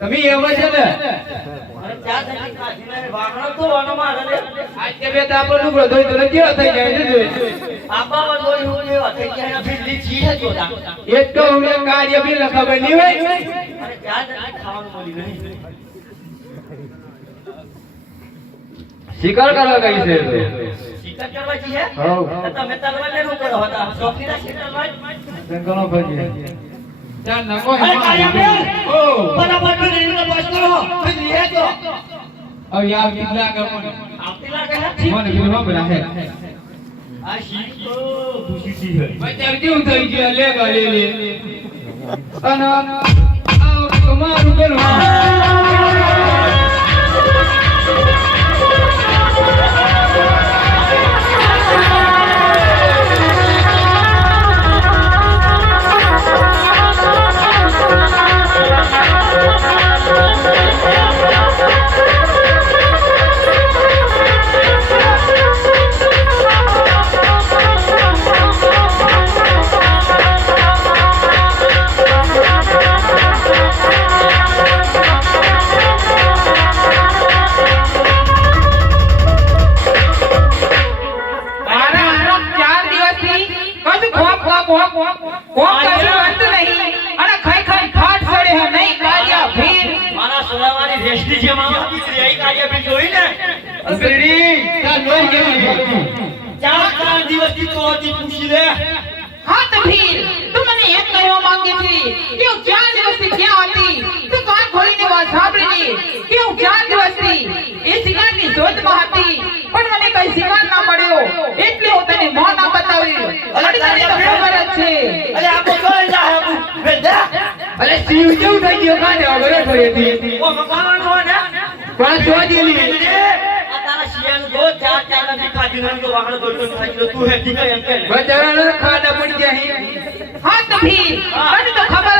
તમે એવા છે ને આજે બે તાપર નું બધું તો કેવા થઈ જાય છે એક તો અમે કાર્ય બી લખાવે નહીં હોય શિકાર કરવા ગઈ છે શિકાર કરવા જી હે હા તમે તલવાર લેવું કરો હતા શોખીના શિકાર જંગલો ભાજી ચાલ નકો અરે કાયા ઓ બરાબર કરીને બસ કરો લે તો अब यार कितना कर આવતી લાગે હે મને બોલવા બરા હે આ શીખ તો દૂષિત છે ભાઈ જલ્દી હું થઈ ગયો લે ગાલે લે અને આ તમારું બોલવા हाँ तो फिर